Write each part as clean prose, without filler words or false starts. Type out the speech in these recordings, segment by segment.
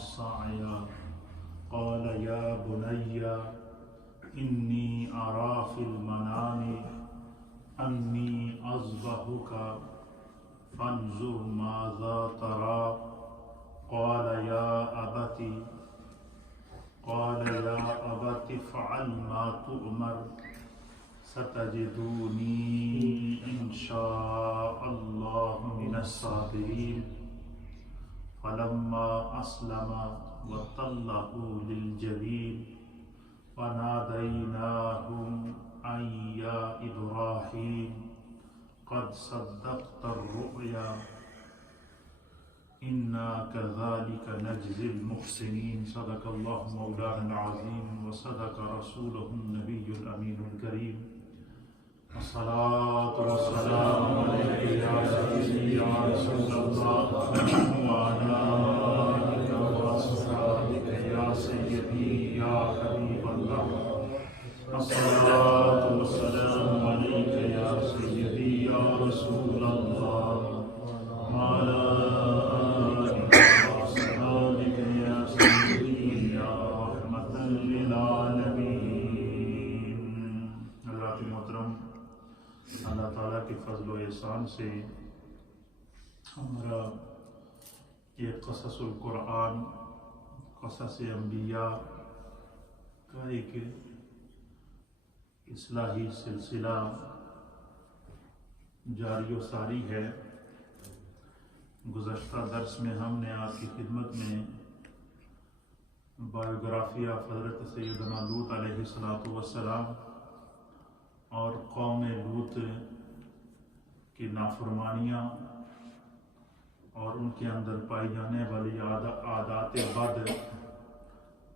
السعي قال يا بني إني أرى في المنام أني أذبحك فانظر ماذا ترى قال يا أبت افعل ما تؤمر ستجدوني إن شاء الله من الصابرين فلما أسلم وتله للجبين وناديناه أن يا إبراهيم قد صدقت الرؤيا إنا كذلك نجزي المحسنين صدق الله مولانا العظيم وصدق رسوله النبي الأمين الكريم الصلاة والسلام عليك يا سيدي يا رسول الله وعلى آلك وأصحابك يا سيدي يا حبيب الله الصلاة والسلام عليك يا سيدي يا رسول الله وعلى آلك وأصحابك يا سيدي يا رحمة للعالمين. حضرات محترم، اللہ تعالیٰ کے فضل و احسان سے ہمارا یہ قصص القرآن، قصص انبیاء کا ایک اصلاحی سلسلہ جاری و ساری ہے. گزشتہ درس میں ہم نے آپ کی خدمت میں بایوگرافی آف حضرت سیدنا لوط علیہ السلام اور قوم لوط کی نافرمانیاں اور ان کے اندر پائی جانے والی عادات بد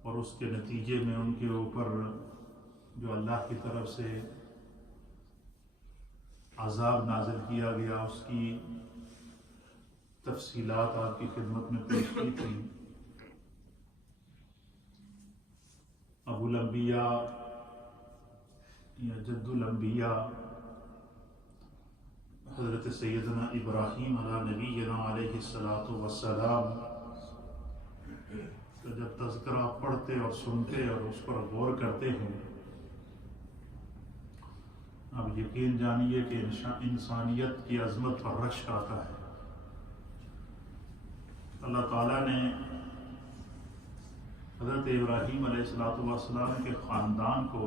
اور اس کے نتیجے میں ان کے اوپر جو اللہ کی طرف سے عذاب نازل کیا گیا اس کی تفصیلات آپ کی خدمت میں پیش کی تھی. ابو الانبیاء یا جد الانبیاء حضرت سیدنا ابراہیم علیہ نبینا علیہ السلام کا جب تذکرہ پڑھتے اور سنتے اور اس پر غور کرتے ہیں، اب یقین جانیے کہ انسانیت کی عظمت پر رشک آتا ہے. اللہ تعالیٰ نے حضرت ابراہیم علیہ السلام کے خاندان کو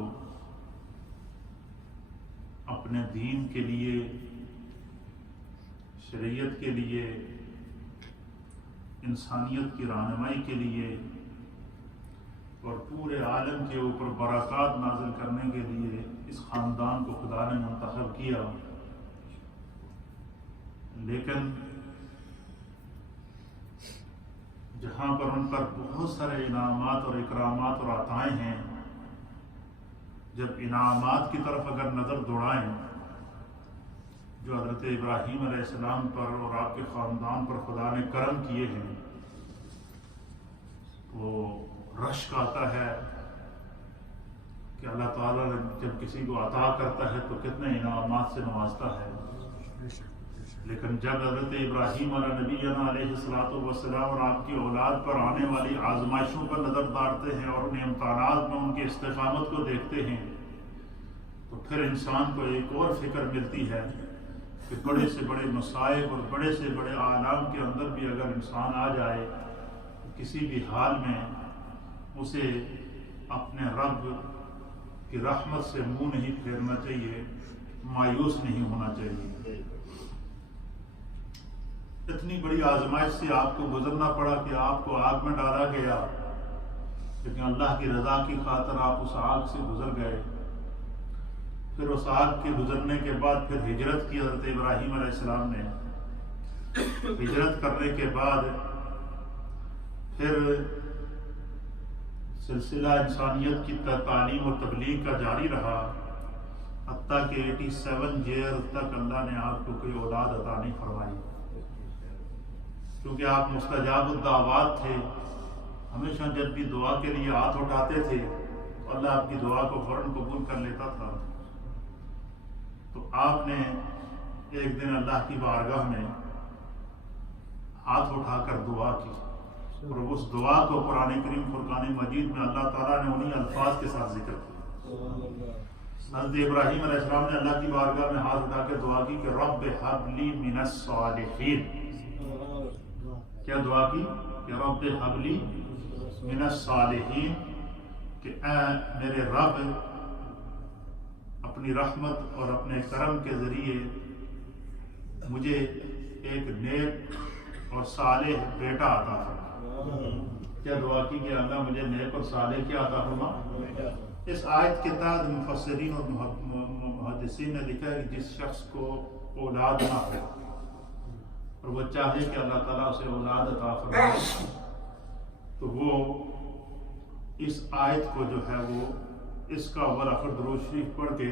اپنے دین کے لیے، شریعت کے لیے، انسانیت کی رہنمائی کے لیے اور پورے عالم کے اوپر برکات نازل کرنے کے لیے اس خاندان کو خدا نے منتخب کیا. لیکن جہاں پر ان پر بہت سارے انعامات اور اکرامات اور عطائیں ہیں، جب انعامات کی طرف اگر نظر دوڑائیں جو حضرت ابراہیم علیہ السلام پر اور آپ کے خاندان پر خدا نے کرم کیے ہیں، وہ رشک آتا ہے کہ اللہ تعالیٰ جب کسی کو عطا کرتا ہے تو کتنے انعامات سے نوازتا ہے. لیکن جب حضرت ابراہیم علیہ نبینا علیہ السلام اور آپ کی اولاد پر آنے والی آزمائشوں پر نظر ڈالتے ہیں اور انہیں امتحانات میں ان کی استقامت کو دیکھتے ہیں تو پھر انسان کو ایک اور فکر ملتی ہے کہ بڑے سے بڑے مصائب اور بڑے سے بڑے عالم کے اندر بھی اگر انسان آ جائے تو کسی بھی حال میں اسے اپنے رب کی رحمت سے منہ نہیں پھیرنا چاہیے، مایوس نہیں ہونا چاہیے. اتنی بڑی آزمائش سے آپ کو گزرنا پڑا کہ آپ کو آگ میں ڈالا گیا، لیکن اللہ کی رضا کی خاطر آپ اس آگ سے گزر گئے. پھر اس آگ کے گزرنے کے بعد پھر ہجرت کی حضرت ابراہیم علیہ السلام نے. ہجرت کرنے کے بعد پھر سلسلہ انسانیت کی تعلیم اور تبلیغ کا جاری رہا، حتیٰ کہ 87 ایئر تک اللہ نے آپ کو کوئی اولاد عطا نہیں فرمائی، کیونکہ آپ مستجاب الدعوات تھے. ہمیشہ جب بھی دعا کے لیے ہاتھ اٹھاتے تھے تو اللہ آپ کی دعا کو فوراً قبول کر لیتا تھا. تو آپ نے ایک دن اللہ کی بارگاہ میں ہاتھ اٹھا کر دعا کی اور اس دعا کو قرآن کریم فرقان مجید میں اللہ تعالیٰ نے انہی الفاظ کے ساتھ ذکر کیا۔ حضرت ابراہیم علیہ السلام نے اللہ کی بارگاہ میں ہاتھ اٹھا کے دعا کی کہ رب ہب لی من الصالحین۔ کیا دعا کی کہ رب ہب لی من الصالحین، کہ اے میرے رب اپنی رحمت اور اپنے کرم کے ذریعے مجھے ایک نیک اور صالح بیٹا عطا فرما۔ کیا دعا کی کہ اللہ مجھے نیک اور صالح کیا عطا فرما؟ اس آیت کے تحت مفسرین اور محدثین نے لکھا ہے کہ جس شخص کو اولاد نہ ہو اور وہ چاہے کہ اللہ تعالیٰ اسے اولاد عطا فرمائے، تو وہ اس آیت کو جو ہے وہ اس کا اول آخر درود شریف پڑھ کے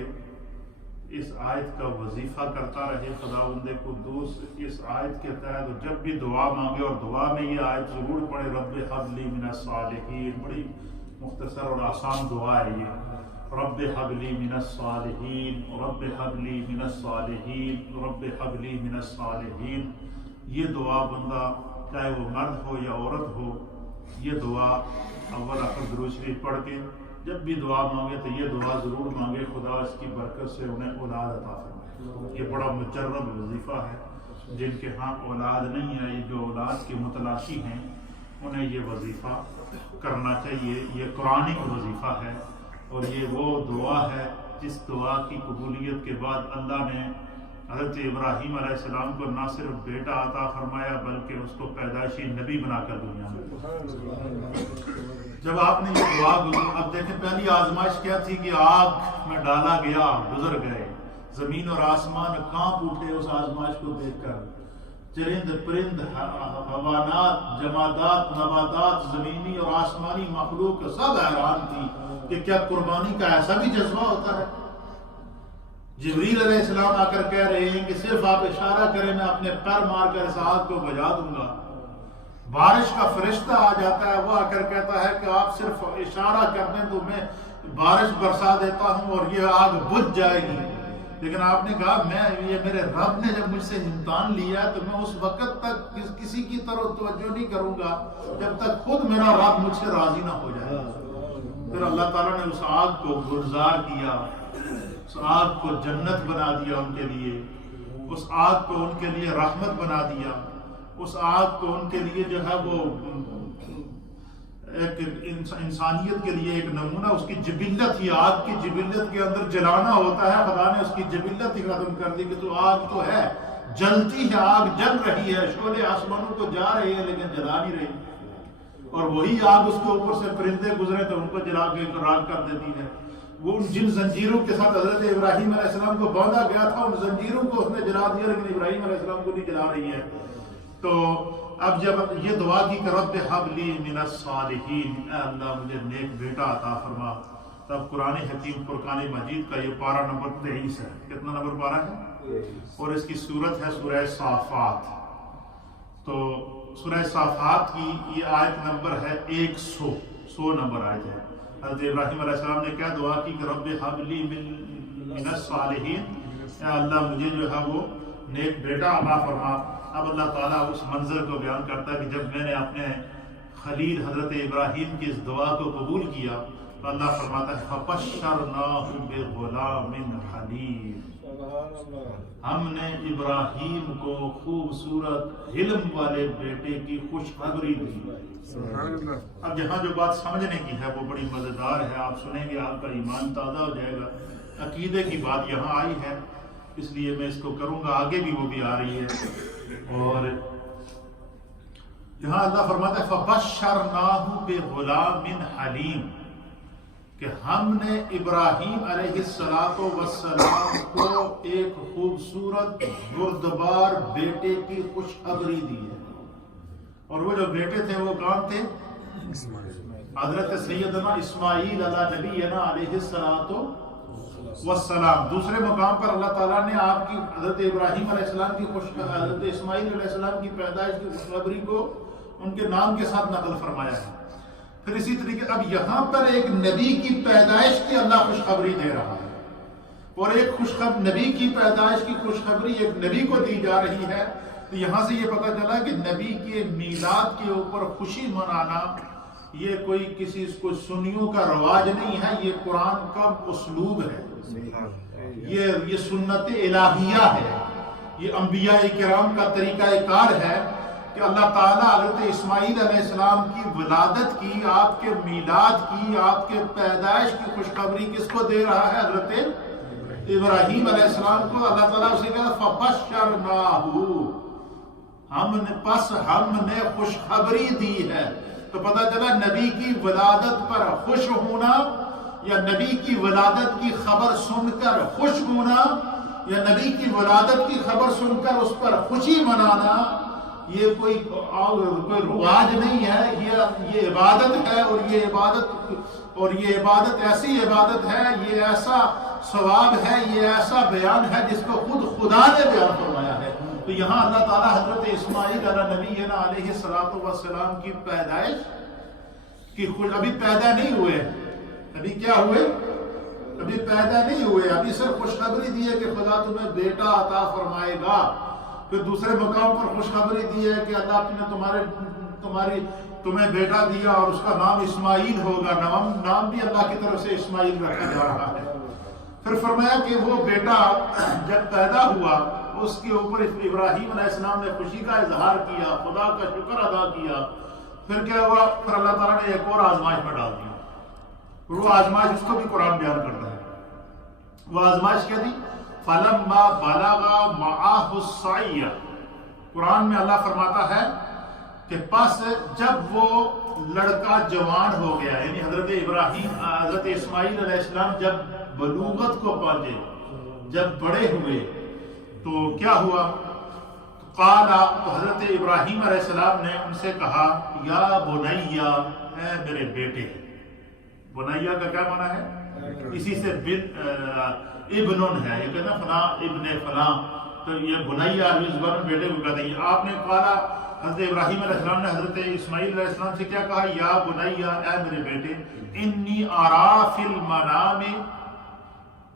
اس آیت کا وظیفہ کرتا رہے۔ خداوند قدوس اس آیت کے تحت جب بھی دعا مانگے اور دعا میں یہ آیت ضرور پڑھے، رب حب لی من الصالحین۔ بڑی مختصر اور آسان دعا ہے یہ، رب حب لی من الصالحین، رب حب لی من الصالحین، رب حب لی من الصالحین۔ یہ دعا بندہ چاہے وہ مرد ہو یا عورت ہو، یہ دعا اول آخر درود شریف پڑھ کے جب بھی دعا مانگے تو یہ دعا ضرور مانگے، خدا اس کی برکت سے انہیں اولاد عطا فرمائے۔ یہ بڑا مجرب وظیفہ ہے۔ جن کے ہاں اولاد نہیں ہے، جو اولاد کے متلاشی ہیں، انہیں یہ وظیفہ کرنا چاہیے۔ یہ قرآنی وظیفہ ہے اور یہ وہ دعا ہے جس دعا کی قبولیت کے بعد اللہ نے حضرت ابراہیم علیہ السلام کو نہ صرف بیٹا عطا فرمایا بلکہ اس کو پیدائشی نبی بنا کر دنیا میں۔ جب آپ نے یہ دعا اب دیکھیں، پہلی آزمائش کیا تھی کہ آگ میں ڈالا گیا، گزر گئے، زمین اور آسمان کانپ اٹھے اس آزمائش کو دیکھ کر۔ چرند پرند، حیوانات، جمادات، نباتات، زمینی اور آسمانی مخلوق سب حیران تھی کہ کیا قربانی کا ایسا بھی جذبہ ہوتا ہے؟ جبریل علیہ السلام آ کر کہہ رہے ہیں کہ صرف آپ اشارہ کریں، میں اپنے پیر مار کر اس آگ کو بجھا دوں گا۔ بارش کا فرشتہ آ جاتا ہے، وہ آ کر کہتا ہے کہ آپ صرف اشارہ کر دیں تو میں بارش برسا دیتا ہوں اور یہ آگ بجھ جائے گی۔ لیکن آپ نے کہا یہ میرے رب نے جب مجھ سے امتحان لیا تو میں اس وقت تک کسی کی طرف توجہ نہیں کروں گا جب تک خود میرا رب مجھ سے راضی نہ ہو جائے۔ پھر اللہ تعالیٰ نے اس آگ کو گلزار کیا، اس آگ کو جنت بنا دیا ان کے لیے، اس آگ کو ان کے لیے رحمت بنا دیا، اس آگ کو ان کے لیے جو ہے وہ ایک انسانیت کے لیے ایک نمونہ، اس کی جبلت ہی، آگ کی جبلت کے اندر جلانا ہوتا ہے، خدا نے اس کی جبلت ہی ختم کر دی کہ تو آگ تو ہے، جلتی ہے، آگ جل رہی ہے، شعلے آسمانوں کو جا رہے ہیں لیکن جلا نہیں رہی، اور وہی آگ اس کے اوپر سے پرندے گزرے تو ان کو جلا کے راکھ کر دیتی ہے۔ وہ جن زنجیروں کے ساتھ حضرت ابراہیم علیہ السلام کو باندھا گیا تھا، ان زنجیروں کو اس نے جلا دیا لیکن ابراہیم علیہ السلام کو نہیں جلا رہی ہے۔ تو اب جب یہ دعا کی کہ رب حب لی من الصالحین، اے اللہ مجھے نیک بیٹا عطا فرما، تب قرآن حکیم فرقان مجید کا یہ پارہ نمبر 23 ہے۔ کتنا نمبر پارہ ہے؟ اور اس کی سورت ہے سورہ صافات۔ تو سورہ صافات کی یہ آیت نمبر ہے 100 نمبر آیت ہے۔ حضرت ابراہیم علیہ السلام نے کیا دعا کی کہ رب حب لی من الصالحین، اے اللہ مجھے جو ہے وہ نیک بیٹا عطا فرما۔ اب اللہ تعالیٰ اس منظر کو بیان کرتا ہے کہ جب میں نے اپنے خلیل حضرت ابراہیم کی اس دعا کو قبول کیا تو اللہ فرماتا ہے فَبَشَّرْنَاهُ بِغُلَامٍ حَلِيمٍ، ہم نے ابراہیم کو خوبصورت حلم والے بیٹے کی خوشخبری دی۔ اب یہاں جو بات سمجھنے کی ہے وہ بڑی مزیدار ہے، آپ سنیں گے آپ کا ایمان تازہ ہو جائے گا۔ عقیدے کی بات یہاں آئی ہے اس لیے میں اس کو کروں گا، آگے بھی وہ بھی آ رہی ہے۔ اور یہاں اللہ فرماتا ہے فَبَشَّرْنَاهُ بِغُلَامٍ حَلِيمٍ، کہ ہم نے ابراہیم علیہ السلام کو ایک خوبصورت بردبار بیٹے کی خوشخبری دی ہے۔ اور وہ جو بیٹے تھے وہ کون تھے؟ حضرت سیدنا اسماعیل علیہ نبینا علیہ السلام۔ دوسرے مقام پر اللہ تعالیٰ نے آپ کی حضرت ابراہیم علیہ السلام کی حضرت اسماعیل علیہ السلام کی پیدائش کی خوشخبری کو ان کے نام کے ساتھ نقل فرمایا ہے۔ پھر اسی طریقے اب یہاں پر ایک نبی کی پیدائش کی اللہ خوشخبری دے رہا ہے، اور ایک نبی کی پیدائش کی خوشخبری ایک نبی کو دی جا رہی ہے، تو یہاں سے یہ پتہ چلا کہ نبی کے میلاد کے اوپر خوشی منانا یہ کوئی کسی کو سنیوں کا رواج نہیں ہے، یہ قرآن کا اسلوب ہے، یہ سنت الہیہ ہے، یہ انبیاء کرام کا طریقہ کار ہے کہ اللہ تعالیٰ حضرت اسماعیل علیہ السلام کی ولادت کی، آپ کے میلاد کی، آپ کے پیدائش کی خوشخبری کس کو دے رہا ہے؟ حضرت ابراہیم علیہ السلام کو۔ اللہ تعالیٰ اسے کہا فَبَشَّرْنَاهُ، ہم نے خوشخبری دی ہے۔ تو پتہ چلا نبی کی ولادت پر خوش ہونا یا نبی کی ولادت کی خبر سن کر خوش ہونا یا نبی کی ولادت کی خبر سن کر اس پر خوشی منانا یہ کوئی رواج نہیں ہے، یہ عبادت ہے، اور یہ عبادت ایسی عبادت ہے، یہ ایسا ثواب ہے، یہ ایسا بیان ہے جس کو خود خدا نے بیان فرمایا ہے۔ تو یہاں اللہ تعالیٰ حضرت اسماعیل علیہ نبینا علیہ السلام کی پیدائش کی ابھی پیدا نہیں ہوئے، ابھی کیا ہوئے؟ ابھی پیدا نہیں ہوئے، ابھی صرف خوشخبری دی ہے کہ خدا تمہیں بیٹا عطا فرمائے گا۔ پھر دوسرے مقام پر خوشخبری دی ہے کہ اللہ نے تمہیں بیٹا دیا اور اس کا نام اسماعیل ہوگا، نام بھی اللہ کی طرف سے اسماعیل رکھا جا رہا ہے۔ پھر فرمایا کہ وہ بیٹا جب پیدا ہوا اس کے اوپر ابراہیم علیہ السلام نے خوشی کا اظہار کیا، خدا کا شکر ادا کیا۔ پھر کیا ہوا؟ پھر اللہ تعالیٰ نے ایک اور آزمائش میں ڈال دیا، وہ آزمائش اس کو بھی قرآن بیان کرتا ہے۔ وہ آزمائش کیا تھی؟ فَلَمَّا بَلَغَ مَعَهُ السَّعْيَ، قرآن میں اللہ فرماتا ہے کہ پس جب وہ لڑکا جوان ہو گیا، یعنی حضرت اسماعیل علیہ السلام جب بلوغت کو پہنچے، جب بڑے ہوئے تو کیا ہوا؟ قال، تو حضرت ابراہیم علیہ السلام نے ان سے کہا یا بنیا، اے میرے بیٹے۔ بنیا کا کیا معنی ہے؟ اسی سے ابن ہے، یہ کہنا فلاں ابن فلاں، تو یہ بنیا عربی زبان میں بیٹے کو کہتے ہیں۔ آپ نے کہا حضرت ابراہیم علیہ السلام نے حضرت اسماعیل علیہ السلام سے کیا کہا؟ یا بنیا، اے میرے بیٹے، انی ارا فی المنام،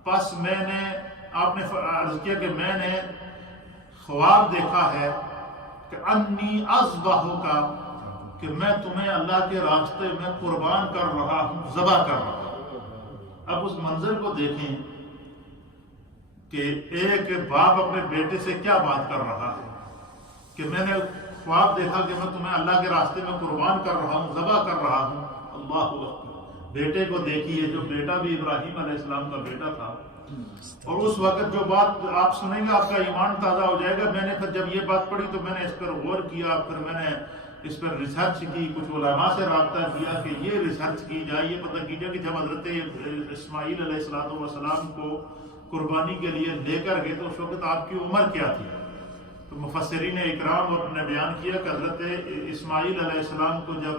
پس میں نے، آپ نے عرض کیا کہ میں نے خواب دیکھا ہے کہ انی اذبحک، کہ میں تمہیں اللہ کے راستے میں قربان کر رہا ہوں، ذبح کر رہا ہوں۔ اب اس منظر کو دیکھیں کہ ایک باپ اپنے بیٹے سے کیا بات کر رہا ہے کہ میں نے خواب دیکھا کہ میں تمہیں اللہ کے راستے میں قربان کر رہا ہوں، ذبح کر رہا ہوں۔ اللہ اکبر، بیٹے کو دیکھیے، جو بیٹا بھی ابراہیم علیہ السلام کا بیٹا تھا، اور اس وقت جو بات آپ سنیں گے آپ کا ایمان تازہ ہو جائے گا۔ میں نے پھر جب یہ بات پڑھی تو میں نے اس پر غور کیا، پھر میں نے اس پر ریسرچ کی، کچھ علماء سے رابطہ کیا کہ یہ ریسرچ کی جائے، یہ پتہ کی جائے کہ جب حضرت اسماعیل علیہ السلام کو قربانی کے لیے لے کر گئے تو اس وقت آپ کی عمر کیا تھی۔ تو مفسرین اکرام نے بیان کیا کہ حضرت اسماعیل علیہ السلام کو جب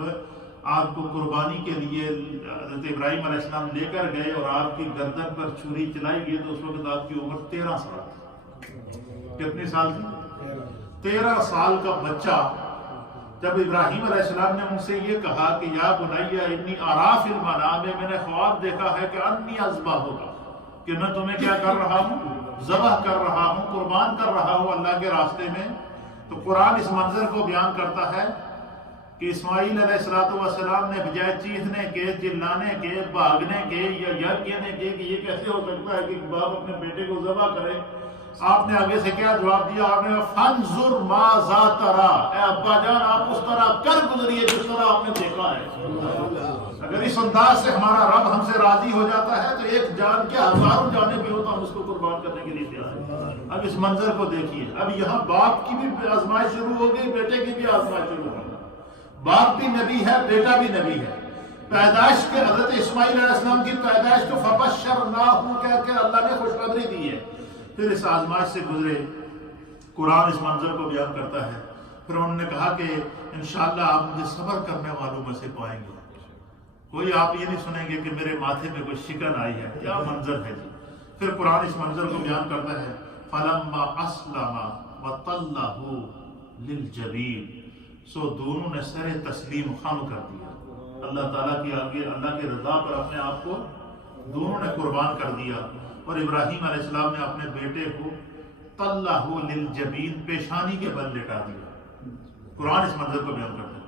آپ کو قربانی کے لیے حضرت ابراہیم علیہ السلام لے کر گئے اور آپ کی گردن پر چھری چلائی گئی تو اس وقت آپ کی عمر 13 سال تھی۔ کتنی سال تھی؟ 13 سال کا بچہ۔ جب ابراہیم علیہ السلام نے ان سے یہ کہا کہ یا بنیا انی ارا فی المنام، میں نے خواب دیکھا ہے کہ انی اذبحک، کہ میں تمہیں کیا کر رہا ہوں؟ ذبح کر رہا ہوں، قربان کر رہا ہوں اللہ کے راستے میں۔ تو قرآن اس منظر کو بیان کرتا ہے کہ اسماعیل علیہ السلام نے بجائے چیخنے کے، چلانے کے، بھاگنے کے یا یر کہنے کے کہ یہ کیسے ہو سکتا ہے کہ باپ اپنے بیٹے کو ذبح کرے، آپ نے آگے سے کیا جواب دیا؟ آپ نے فانظر ماذا ترى، اے ابا جان آپ اس طرح کر گزریے جس طرح آپ نے دیکھا ہے۔ اگر اس انداز سے ہمارا رب ہم سے راضی ہو جاتا ہے تو ایک جان کے ہزاروں جانے بھی ہوتا ہم اس کو قربان کرنے کے لیے تیار ہیں۔ اب اس منظر کو دیکھیے، اب یہاں باپ کی بھی آزمائش شروع ہو گئی، بیٹے کی بھی آزمائش شروع ہو گئی۔ باپ بھی نبی ہے، بیٹا بھی نبی ہے۔ پیدائش کے حضرت اسماعیل علیہ السلام کی پیدائش تو فبشرناہ کہہ کے اللہ نے خوشخبری دی ہے۔ پھر اس آزمائش سے گزرے، قرآن اس منظر کو بیان کرتا ہے۔ پھر انہوں نے کہا کہ انشاءاللہ آپ مجھے صبر کرنے والوں میں سے پائیں گے، کوئی آپ یہ نہیں سنیں گے کہ میرے ماتھے پہ کوئی شکن آئی ہے، کیا منظر ہے جی۔ پھر قرآن اس منظر کو بیان کرتا ہے فَلَمَّا أَسْلَمَ وَتَلَّهُ لِلْجَبِينِ، سو دونوں نے سر تسلیم خم کر دیا اللہ تعالیٰ کی آگے، اللہ کی رضا پر اپنے آپ کو دونوں نے قربان کر دیا۔ اور ابراہیم علیہ السلام نے اپنے بیٹے کو طلہ للجبین، پیشانی کے بل لٹا دیا۔ قرآن اس منظر کو بیان کرتا ہے۔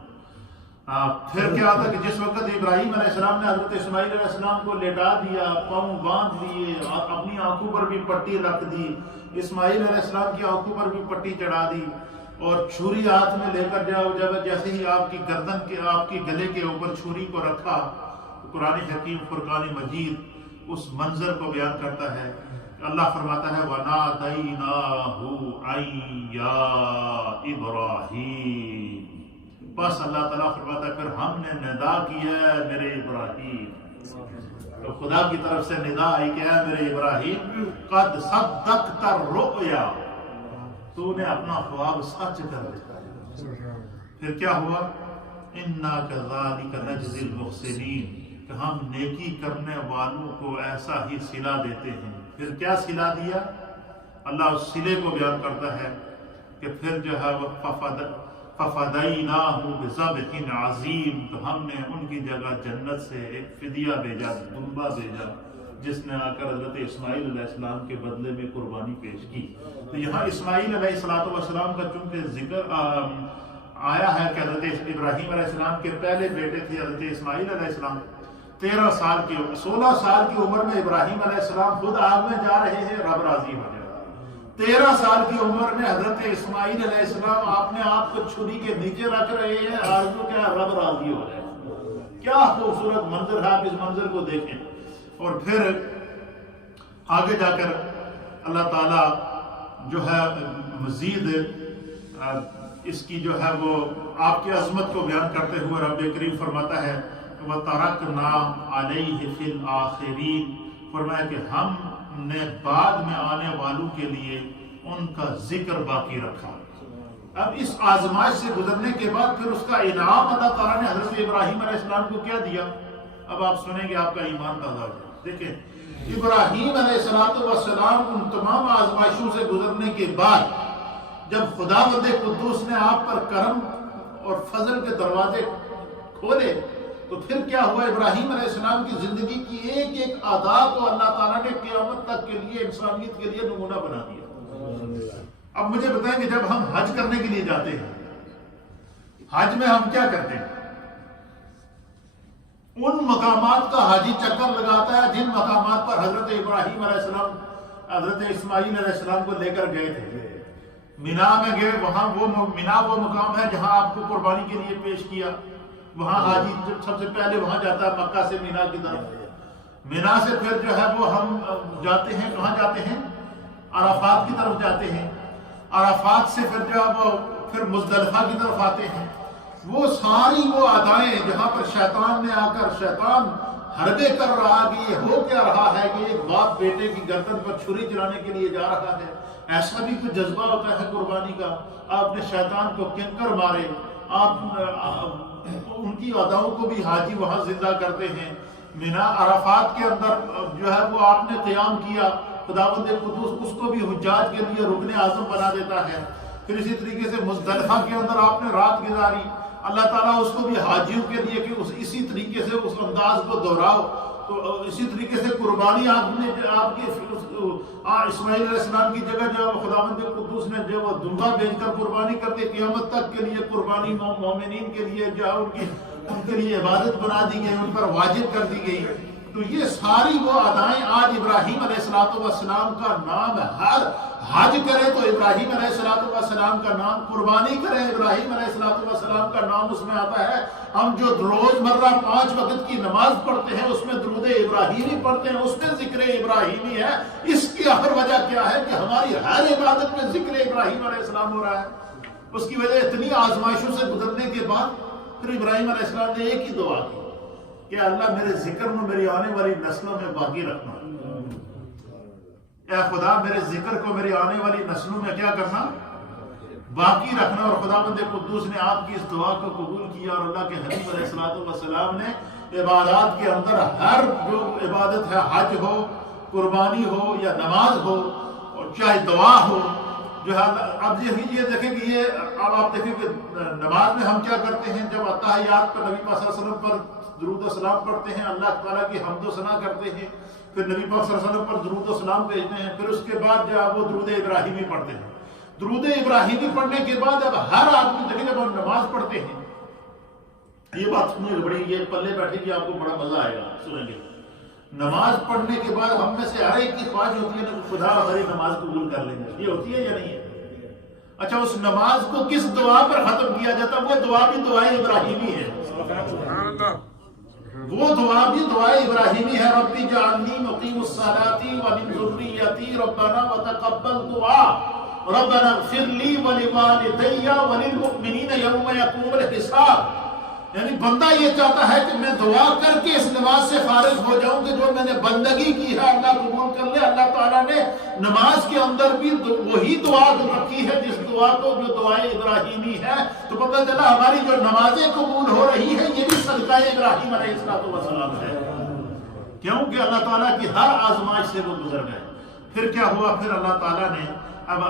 پھر کیا ہوتا کہ جس وقت ابراہیم علیہ السلام نے حضرت اسماعیل علیہ السلام کو لٹا دیا، پاؤں باندھ لیے، اپنی آنکھوں پر بھی پٹی رکھ دی، اسماعیل علیہ السلام کی آنکھوں پر بھی پٹی چڑھا دی، اور چھری ہاتھ میں لے کر جاؤ، جب جیسے ہی آپ کی گردن کے، آپ کی گلے کے اوپر چھری کو رکھا، قرآن حکیم فرقان مجید اس منظر کو بیان کرتا ہے۔ اللہ فرماتا ہے وَنَادَيْنَاهُ أَن يَا إِبْرَاهِيمُ، بس اللہ تعالیٰ فرماتا ہے پھر ہم نے ندا کی ہے میرے ابراہیم، تو خدا کی طرف سے ندا آئی کہ اے میرے ابراہیم قد صدقت الرؤیا، تو نے اپنا خواب سچ کر دیا۔ پھر کیا ہوا؟ اِنَّا كَذَلِكَ نَجْزِي الْمُحْسِنِينَ، کہ ہم نیکی کرنے والوں کو ایسا ہی صلہ دیتے ہیں۔ پھر کیا صلہ دیا؟ اللہ اس صلے کو بیان کرتا ہے کہ پھر جو ہے وہ فَفَدَيْنَاهُ بِذَبْحٍ عَظِيمٍ، تو ہم نے ان کی جگہ جنت سے ایک فدیہ بھیجا، دمبا بھیجا، جس نے آ کر حضرت اسماعیل علیہ السلام کے بدلے میں قربانی پیش کی۔ تو یہاں اسماعیل علیہ السلام کا چونکہ ذکر آیا ہے کہ حضرت ابراہیم علیہ السلام کے پہلے بیٹے تھے حضرت اسماعیل علیہ السلام، 16 سال کی عمر میں ابراہیم علیہ السلام خود آگ میں جا رہے ہیں، رب راضی ہو جائے۔ 13 سال کی عمر میں حضرت اسماعیل علیہ السلام اپنے آپ کو چھری کے نیچے رکھ رہے ہیں، آرزو کیا رب راضی ہو جائے۔ کیا خوبصورت منظر ہے، آپ اس منظر کو دیکھیں۔ اور پھر آگے جا کر اللہ تعالیٰ جو ہے مزید اس کی جو ہے وہ آپ کی عظمت کو بیان کرتے ہوئے رب کریم فرماتا ہے وَتَرَكْنَا عَلَيْهِ فِي الْآخِرِينَ، فرمایا کہ ہم نے بعد میں آنے والوں کے لیے ان کا ذکر باقی رکھا۔ اب اس آزمائش سے گزرنے کے بعد پھر اس کا انعام اللہ تعالیٰ نے حضرت ابراہیم علیہ السلام کو کیا دیا؟ اب آپ سنیں گے آپ کا ایمان تازہ ہو جائے۔ دیکھیں ابراہیم علیہ السلام ان تمام آزمائشوں سے گزرنے کے بعد جب خداوند قدوس نے آپ پر کرم اور فضل کے دروازے کھولے تو پھر کیا ہوا؟ ابراہیم علیہ السلام کی زندگی کی ایک ایک ادا کو اللہ تعالیٰ نے قیامت تک کے لیے، انسانیت کے لیے نمونہ بنا دیا۔ اب مجھے بتائیں کہ جب ہم حج کرنے کے لیے جاتے ہیں، حج میں ہم کیا کرتے ہیں؟ ان مقامات کا حاجی چکر لگاتا ہے جن مقامات پر حضرت ابراہیم علیہ السلام حضرت اسماعیل علیہ السلام کو لے کر گئے تھے۔ مینا میں گئے، وہاں مینا وہ مقام ہے جہاں آپ کو قربانی کے لیے پیش کیا، وہاں حاجی سب سے پہلے وہاں جاتا ہے مکہ سے مینا کی طرف۔ مینا سے پھر جو ہے وہ ہم جاتے ہیں، کہاں جاتے ہیں؟ عرفات کی طرف جاتے ہیں۔ عرفات سے پھر جو ہے وہ پھر مزدلفہ کی طرف آتے ہیں۔ وہ ساری وہ ادائیں جہاں پر شیطان نے آ کر شیطان حربے کر رہا کہ یہ ہو کیا رہا ہے کہ ایک باپ بیٹے کی گردن پر چھری چلانے کے لیے جا رہا ہے، ایسا بھی کوئی جذبہ ہوتا ہے قربانی کا؟ آپ نے شیطان کو کنکر مارے، آپ ان کی اداؤں کو بھی حاجی وہاں زندہ کرتے ہیں۔ مینا عرفات کے اندر جو ہے وہ آپ نے قیام کیا، خداوند قدوس اس کو بھی حجاج کے لیے رکن اعظم بنا دیتا ہے۔ پھر اسی طریقے سے مزدلفہ کے اندر آپ نے رات گزاری، اللہ تعالیٰ اس کو بھی حاجیوں کے لیے کہ اسی طریقے سے اس انداز کو دہراؤ۔ تو اسی طریقے سے قربانی آپ نے آپ کی اسماعیل علیہ السلام کی جگہ جو خداوند قدوس نے جو وہ دمبا بھیج کر قربانی کرتے، قیامت تک کے لیے قربانی مومنین کے لیے جو ان کے لیے عبادت بنا دی گئی، ان پر واجب کر دی گئی۔ تو یہ ساری وہ ادائیں آج ابراہیم علیہ السلام کا نام ہے۔ ہر حج کرے تو ابراہیم علیہ السلام کا نام، قربانی کرے ابراہیم علیہ السلام کا نام اس میں آتا ہے۔ ہم جو روز مرہ 5 وقت کی نماز پڑھتے ہیں اس میں درود ابراہیمی پڑھتے ہیں، اس میں ذکر ابراہیمی ہے۔ اس کی آخر وجہ کیا ہے کہ ہماری ہر عبادت میں ذکر ابراہیم علیہ السلام ہو رہا ہے۔ اس کی وجہ اتنی آزمائشوں سے گزرنے کے بعد پھر ابراہیم علیہ السلام نے ایک ہی دعا کی کہ اللہ میرے ذکر میں میری آنے والی نسلوں میں باقی رکھنا۔ اے خدا میرے ذکر کو میری آنے والی نسلوں میں کیا کرنا؟ باقی رکھنا۔ اور خداوند قدوس نے آپ کی اس دعا کو قبول کیا، اور اللہ کے حبیب علیہ السلام نے عبادات کے اندر ہر جو عبادت ہے، حج ہو، قربانی ہو یا نماز ہو اور چاہے دعا ہو جو ہے، اب یہ دیکھیں کہ یہ اب آپ دیکھیں کہ نماز میں ہم کیا کرتے ہیں؟ جب اتحیات پر نبی پاک صلی اللہ علیہ وسلم پر درود و سلام پڑھتے ہیں، اللہ تعالیٰ کی حمد و ثنا کرتے ہیں، پھر نبی پاک صلی اللہ علیہ وسلم پر درود و سلام بھیجتے ہیں، پھر اس کے بعد جب وہ درود ابراہیمی پڑھتے ہیں. درود ابراہیمی پڑھنے کے بعد اب ہر آدمی دیکھیں جب ہم نماز پڑھتے ہیں، یہ بات سنیں بڑی، یہ پلے بیٹھے گی، آپ کو بڑا مزہ آئے گا سنیں گے. نماز پڑھنے کے بعد ہم میں سے ہر ایک کی خواہش ہوتی ہے نا کہ خدا ہماری نماز قبول کر لیں گے. یہ ہوتی ہے یا نہیں ہے؟ اچھا، اس نماز کو کس دعا پر ختم کیا جاتا ہے؟ وہ دعا بھی دعائے ابراہیمی ہے. وہ دعا بھی دعائے ابراہیمی ہے. ربی جعلنی مقیم الصلاۃ ومن ذریتی ربنا وتقبل دعا ربنا اغفر لی ولوالدی وللمؤمنین یوم یقوم الحساب. یعنی بندہ یہ چاہتا ہے کہ میں دعا کر کے اس نماز سے فارغ ہو جاؤں کہ جو میں نے بندگی کی ہے اللہ قبول کر لے. اللہ تعالیٰ نے نماز کے اندر بھی وہی دعا رکھی ہے جس دعا کو جو دعائے ابراہیمی ہے. تو پتہ چلا ہماری جو نمازیں قبول ہو رہی ہے یہ بھی صدقہ ابراہیم علیہ السلام ہے، کیونکہ اللہ تعالیٰ کی ہر آزمائش سے وہ گزر گئے. پھر کیا ہوا؟ پھر اللہ تعالیٰ نے اب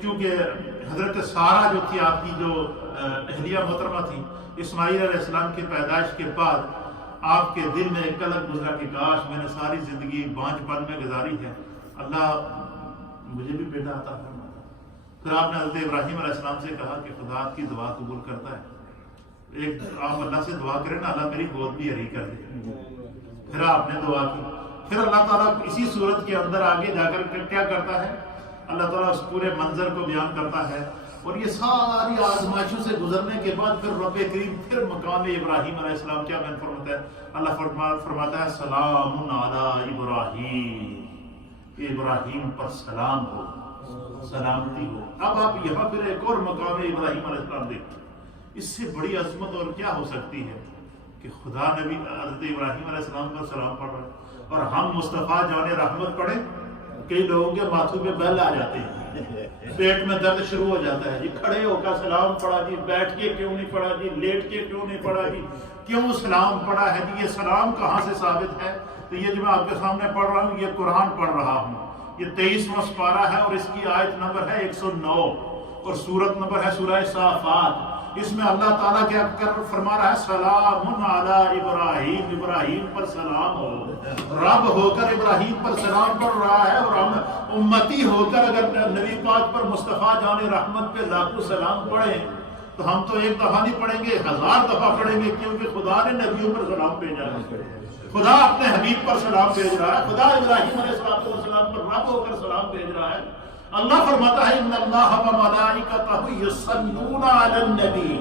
کیونکہ حضرت سارہ جو تھی، آپ کی جو اہلیہ محترمہ تھی، اسماعیل علیہ السلام کی پیدائش کے بعد آپ کے دل میں ایک کلک گزرا کہ کاش میں نے ساری زندگی بانجھ پن میں گزاری ہے، اللہ مجھے بھی بیٹا عطا فرما. پھر آپ نے حضرت ابراہیم علیہ السلام سے کہا کہ خدا آپ کی دعا قبول کرتا ہے، ایک آپ اللہ سے دعا کریں نا، اللہ میری گود بھی ہری کر دے. پھر آپ نے دعا کی. پھر اللہ تعالیٰ اسی صورت کے اندر آگے جا کر کیا کرتا ہے؟ اللہ تعالیٰ اس پورے منظر کو بیان کرتا ہے. اور یہ ساری آزمائشوں سے گزرنے کے بعد پھر رب کریم پھر مقام ابراہیم علیہ السلام کیا بیان فرماتا ہے؟ اللہ فرماتا ہے سلام علی ابراہیم، ابراہیم پر سلام ہو، سلامتی ہو. اب آپ یہاں پھر ایک اور مقام ابراہیم علیہ السلام دیکھیں. اس سے بڑی عظمت اور کیا ہو سکتی ہے کہ خدا نبی حضرت ابراہیم علیہ السلام پر سلام پڑھ رہے ہیں اور ہم مصطفیٰ جان رحمت پڑھیں. کئی لوگوں کے ماتھوں پہ بیل آ جاتے ہیں، پیٹ میں درد شروع ہو جاتا ہے، جی کھڑے ہو کر سلام پڑھا جی، بیٹھ کے کیوں نہیں پڑھا جی، لیٹ کے کیوں نہیں پڑھا جی، کیوں سلام پڑھا ہے جی؟ یہ سلام کہاں سے ثابت ہے؟ تو یہ جو میں آپ کے سامنے پڑھ رہا ہوں یہ قرآن پڑھ رہا ہوں. یہ 23واں سپارہ ہے اور اس کی آیت نمبر ہے 109 اور سورت نمبر ہے سورہ صافات. اس میں اللہ تعالیٰ کیا فرما رہا ہے؟ سلام علی ابراہیم، ابراہیم پر سلام ہو. رب ہو کر ابراہیم پر سلام پڑھ رہا ہے اور ہم امتی ہو کر اگر نبی پاک پر مصطفیٰ جان رحمت پہ لاکھوں سلام پڑھیں تو ہم تو ایک دفعہ نہیں پڑھیں گے، 1000 دفعہ پڑھیں گے، کیونکہ خدا نے نبیوں پر سلام بھیجا ہے. خدا اپنے حبیب پر سلام بھیج رہا ہے، خدا ابراہیم علیہ السلام پر رب ہو کر سلام بھیج رہا ہے. اللہ فرماتا ہے ان اللہ وملائکتہ یصلون علی النبی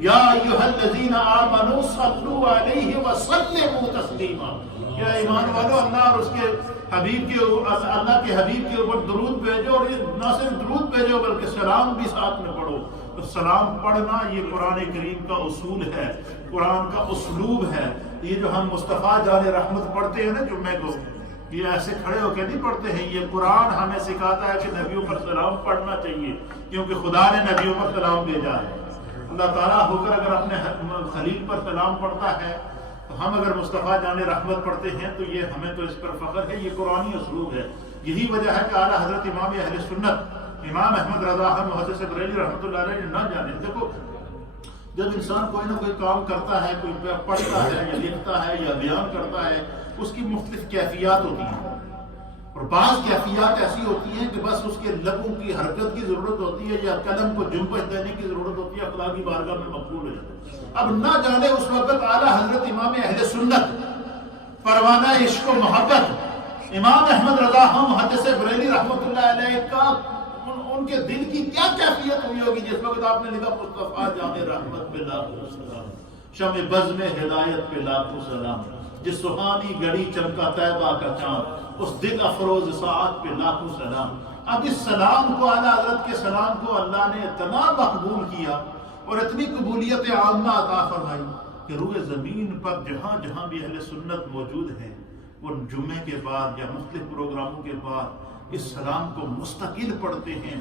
یا ایھا الذین آمنوا صلوا علیہ وسلموا تسلیما. یا ایمان والو اللہ اور اس کے حبیب کے اللہ کے حبیب کے اوپر درود بھیجو، اور یہ نہ صرف درود بھیجو بلکہ سلام بھی ساتھ میں پڑھو. تو سلام پڑھنا یہ قرآن کریم کا اصول ہے، قرآن کا اسلوب ہے. یہ جو ہم مصطفیٰ جان رحمت پڑھتے ہیں نا جمعے کو، یہ ایسے کھڑے ہو کے نہیں پڑھتے ہیں. یہ قرآن ہمیں سکھاتا ہے کہ نبیوں پر سلام پڑھنا چاہیے، کیونکہ خدا نے نبیوں پر سلام بھیجا ہے. اللہ تعالیٰ ہو کر اگر اپنے خلیل پر سلام پڑھتا ہے تو ہم اگر مصطفیٰ جان رحمت پڑھتے ہیں تو یہ ہمیں تو اس پر فخر ہے. یہ قرآنی اسلوب ہے. یہی وجہ ہے کہ اعلیٰ حضرت امام اہل سنت امام احمد رضا محدث بریلوی رحمۃ اللہ علیہ نے نہ جانے. دیکھو جب انسان کوئی نہ کوئی کام کرتا ہے، کوئی پڑھتا ہے یا لکھتا ہے یا بیان کرتا ہے، اس کی مختلف کیفیات ہوتی ہیں. اور بعض کیفیات ایسی ہوتی ہیں کہ بس اس کے لبوں کی حرکت کی ضرورت ہوتی ہے یا قلم کو جنبش دینے کی ضرورت ہوتی ہے، خدا کی بارگاہ میں مقبول ہو جاتا ہے. اب نہ جانے اس وقت اعلیٰ حضرت امام اہل سنت پروانہ عشق و محبت امام احمد رضا محدث بریلوی رحمۃ اللہ علیہ کا ان کے دل کی کیا کیفیت ہوئی ہوگی جس وقت آپ نے لکھا مصطفیٰ جان رحمت پہ لاکھوں سلام، شمع بزم ہدایت پہ لاکھوں سلام، جس سہانی گھڑی چمکا طیبہ کا چاند، اس دل افروز ساعت پہ لاکھوں سلام. اب اس سلام کو اعلیٰ حضرت کے سلام کو اللہ نے اتنا مقبول کیا اور اتنی قبولیت عامہ عطا فرمائی کہ روئے زمین پر جہاں جہاں بھی اہل سنت موجود ہیں وہ جمعے کے بعد یا مختلف پروگراموں کے بعد اس سلام کو مستقل پڑھتے ہیں،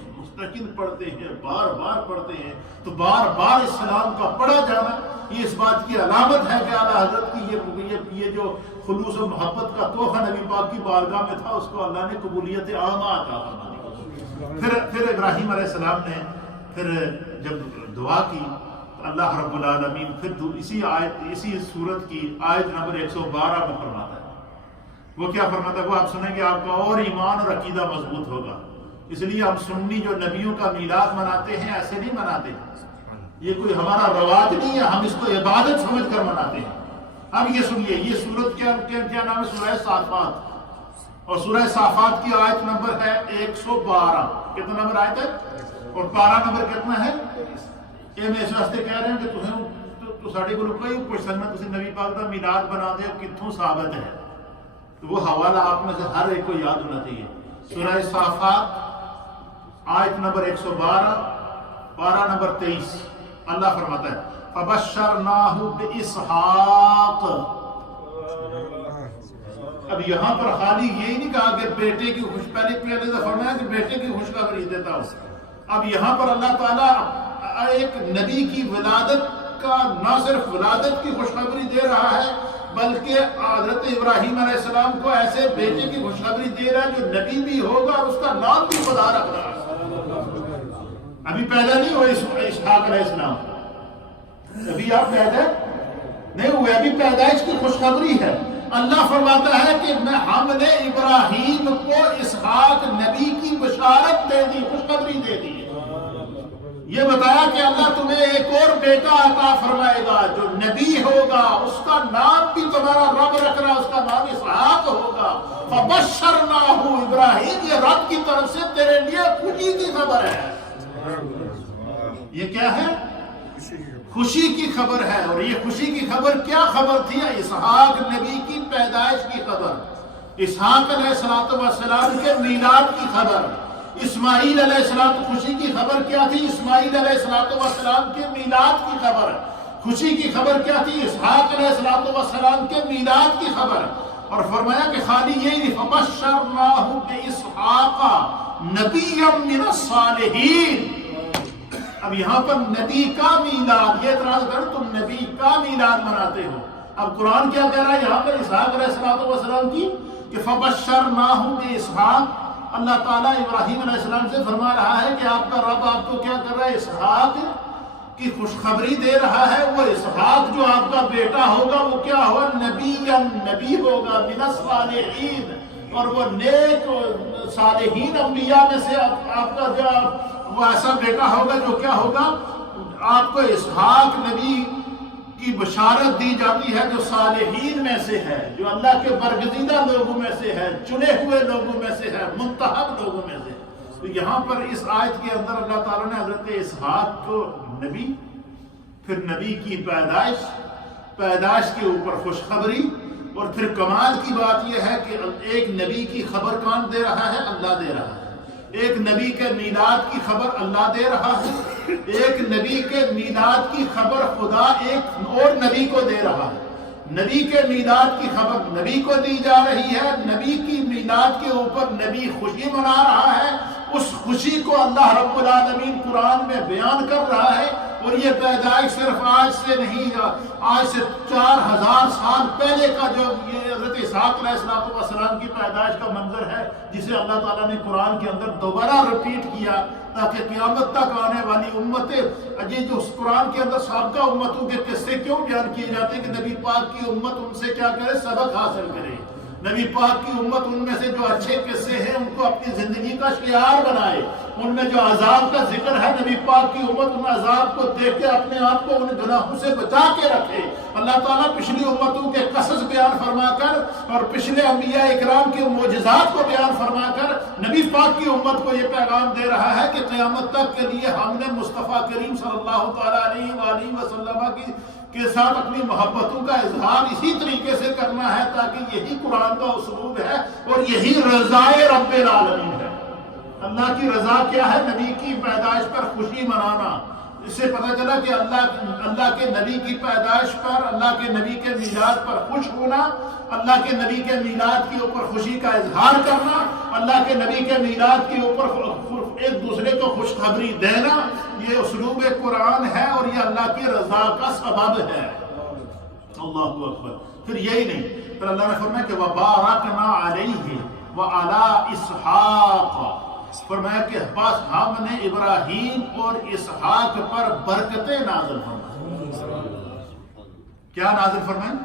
بار بار پڑھتے ہیں. تو بار بار اس سلام کا پڑھا جانا یہ اس بات کی علامت ہے کہ اعلیٰ حضرت کی یہ جو خلوص و محبت کا تحفہ نبی پاک کی بارگاہ میں تھا اس کو اللہ نے قبولیت عامہ عطا فرمائی. پھر ابراہیم علیہ السلام نے پھر جب دعا کی اللہ رب العالمین پھر اسی سورت کی آیت نمبر 112 میں فرماتا ہے وہ کیا فرماتا ہے؟ وہ آپ سنیں گے آپ کا اور ایمان اور عقیدہ مضبوط ہوگا. اس لیے ہم سنی جو نبیوں کا میلاد مناتے ہیں ایسے نہیں مناتے، یہ کوئی ہمارا رواج نہیں ہے، ہم اس کو عبادت سمجھ کر مناتے ہیں. اب یہ سنیے، یہ سورت کیا نام ہے؟ سورہ صافات. اور سورہ صافات کی آیت نمبر ہے 112. کتنا نمبر آیت ہے؟ اور پارہ نمبر کتنا ہے؟ یہ میں اس واسطے کہہ رہے ہیں کہ تو ساڑے کو کوئی پوچھ سکنا تسی نبی پاک کا میلاد بنا دے کتھوں ثابت ہے، تو وہ حوالہ آپ میں سے ہر ایک کو یاد ہونا چاہیے. سورہ صافات آیت نمبر 112، پارہ نمبر 23. اللہ فرماتا ہے فَبَشَّرْنَاهُ بِإِسْحَاقَ. اب یہاں پر خالی یہی نہیں کہا کہ بیٹے کی پہلے فرمایا کہ بیٹے کی خوشخبری دیتا ہوں. اب یہاں پر اللہ تعالیٰ ایک نبی کی ولادت کا نہ صرف ولادت کی خوشخبری دے رہا ہے بلکہ حضرت ابراہیم علیہ السلام کو ایسے بیٹے کی خوشخبری دے رہا ہے جو نبی بھی ہوگا اور اس کا نام بھی خدا رکھ رہا ہے. ابھی پیدا نہیں ہوئے اسحاق علیہ السلام، ابھی آپ پیدا نہیں ہوئے، ابھی پیدائش کی خوشخبری ہے. اللہ فرماتا ہے کہ ہم نے ابراہیم کو اسحاق نبی کی بشارت دے دی، خوشخبری دے دی. یہ بتایا کہ اللہ تمہیں ایک اور بیٹا عطا فرمائے گا جو نبی ہوگا، اس کا نام بھی تمہارا رب رکھ رہا ہے، اس کا نام اسحاق ہوگا. فبشرناہ ابراہیم، یہ رب کی طرف سے تیرے لیے خوشی کی خبر ہے. یہ کیا ہے؟ خوشی کی خبر ہے. اور یہ خوشی کی خبر کیا خبر تھی؟ اسحاق نبی کی پیدائش کی خبر، اسحاق علیہ السلام کے میلاد کی خبر. اسماعیل علیہ السلام خوشی کی خبر کیا تھی؟ اسماعیل علیہ السلام کے میلاد کی خبر. خوشی کی خبر کیا تھی؟ اسحاق علیہ السلام کے میلاد کی خبر. اور فرمایا کہ خالی یہی نہیں، فبشرناہ باسحاق نبیا من الصالحین. اب یہاں پر نبی کا میلاد، یہ اعتراض کر تم نبی کا میلاد مناتے ہو. اب قرآن کیا کہہ رہا ہے یہاں پر اسحاق علیہ السلام کی کہ فبشرناہ باسحاق. اللہ تعالیٰ ابراہیم علیہ السلام سے فرما رہا ہے کہ آپ کا رب آپ کو کیا کر رہا ہے؟ اسحاق کی خوشخبری دے رہا ہے. وہ اسحاق جو آپ کا بیٹا ہوگا وہ کیا ہوگا؟ نبی ہوگا من الصالحین. اور وہ نیک صالحین انبیاء میں سے آپ کا جو وہ ایسا بیٹا ہوگا جو کیا ہوگا؟ آپ کو اسحاق نبی کی بشارت دی جاتی ہے جو صالحین میں سے ہے، جو اللہ کے برگزیدہ لوگوں میں سے ہے، چنے ہوئے لوگوں میں سے ہے، منتخب لوگوں میں سے. تو یہاں پر اس آیت کے اندر اللہ تعالیٰ نے حضرت اسحاق کو نبی، پھر نبی کی پیدائش کے اوپر خوشخبری، اور پھر کمال کی بات یہ ہے کہ ایک نبی کی خبر کون دے رہا ہے؟ اللہ دے رہا ہے. ایک نبی کے میلاد کی خبر اللہ دے رہا ہے، ایک نبی کے میلاد کی خبر خدا ایک اور نبی کو دے رہا ہے. نبی کے میلاد کی خبر نبی کو دی جا رہی ہے، نبی کی میلاد کے اوپر نبی خوشی منا رہا ہے. اس خوشی کو اللہ رب العالمین قرآن میں بیان کر رہا ہے. اور یہ پیدائش صرف آج سے نہیں، آج سے 4000 سال پہلے کا جو یہ حضرت اسحاق علیہ السلام کی پیدائش کا منظر ہے جسے اللہ تعالیٰ نے قرآن کے اندر دوبارہ ریپیٹ کیا تاکہ قیامت تک آنے والی امتیں، یہ جو قرآن کے اندر سابقہ امتوں کے قصے کیوں بیان کیے جاتے ہیں کہ نبی پاک کی امت ان سے کیا کرے؟ سبق حاصل کرے. نبی پاک کی امت ان میں سے جو اچھے قصے ہیں ان کو اپنی زندگی کا شعار بنائے. ان میں جو عذاب کا ذکر ہے نبی پاک کی امت ان عذاب کو دیکھ کے اپنے آپ کو ان گناہوں سے بچا کے رکھے. اللہ تعالیٰ پچھلی امتوں کے قصص بیان فرما کر اور پچھلے انبیاء اکرام کے معجزات کو بیان فرما کر نبی پاک کی امت کو یہ پیغام دے رہا ہے کہ قیامت تک کے لیے ہم نے مصطفیٰ کریم صلی اللہ تعالیٰ علیہ وآلہ وسلم کے ساتھ اپنی محبتوں کا اظہار اسی طریقے سے کرنا ہے تاکہ یہی قرآن کا اسلوب ہے اور یہی رضائے رب العالمین ہے. اللہ کی رضا کیا ہے؟ نبی کی پیدائش پر خوشی منانا. اس سے پتہ چلا کہ اللہ کے نبی کی پیدائش پر، اللہ کے نبی کے میلاد پر خوش ہونا، اللہ کے نبی کے میلاد کے اوپر خوشی کا اظہار کرنا، اللہ کے نبی کے میلاد کے اوپر ایک دوسرے کو خوشخبری دینا، یہ اسلوب قرآن ہے اور یہ اللہ کی رضا کا سبب ہے. اللہ اکبر. پھر یہی نہیں، پھر اللہ نے فرمایا کہ وَبَارَكْنَا عَلَيْهِ وَعَلَىٰ إِسْحَاقَ. فرمایا کہ بس ہم نے ابراہیم اور اسحاق پر برکتیں نازل فرمائیں. کیا نازل فرمائیں؟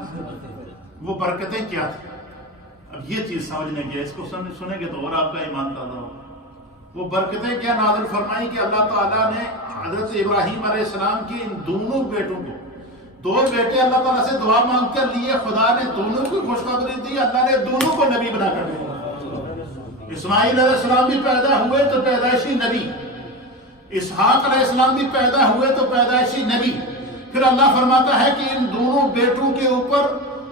وہ برکتیں کیا تھیں؟ اب یہ چیز سمجھنے کی ہے، اس کو سنیں گے تو اور آپ کا ایمان تازہ ہو۔ وہ برکتیں کیا نازل فرمائی کہ اللہ تعالیٰ نے حضرت ابراہیم علیہ السلام کی ان دونوں بیٹوں کو، دو بیٹے اللہ تعالیٰ سے دعا مانگ کر لیے، خدا نے دونوں کو خوشخبری دی، اللہ نے دونوں کو نبی بنا کر دیا۔ اسماعیل علیہ السلام بھی پیدا ہوئے تو پیدائشی نبی، اسحاق علیہ السلام بھی پیدا ہوئے تو پیدائشی نبی۔ پھر اللہ فرماتا ہے کہ ان دونوں بیٹوں کے اوپر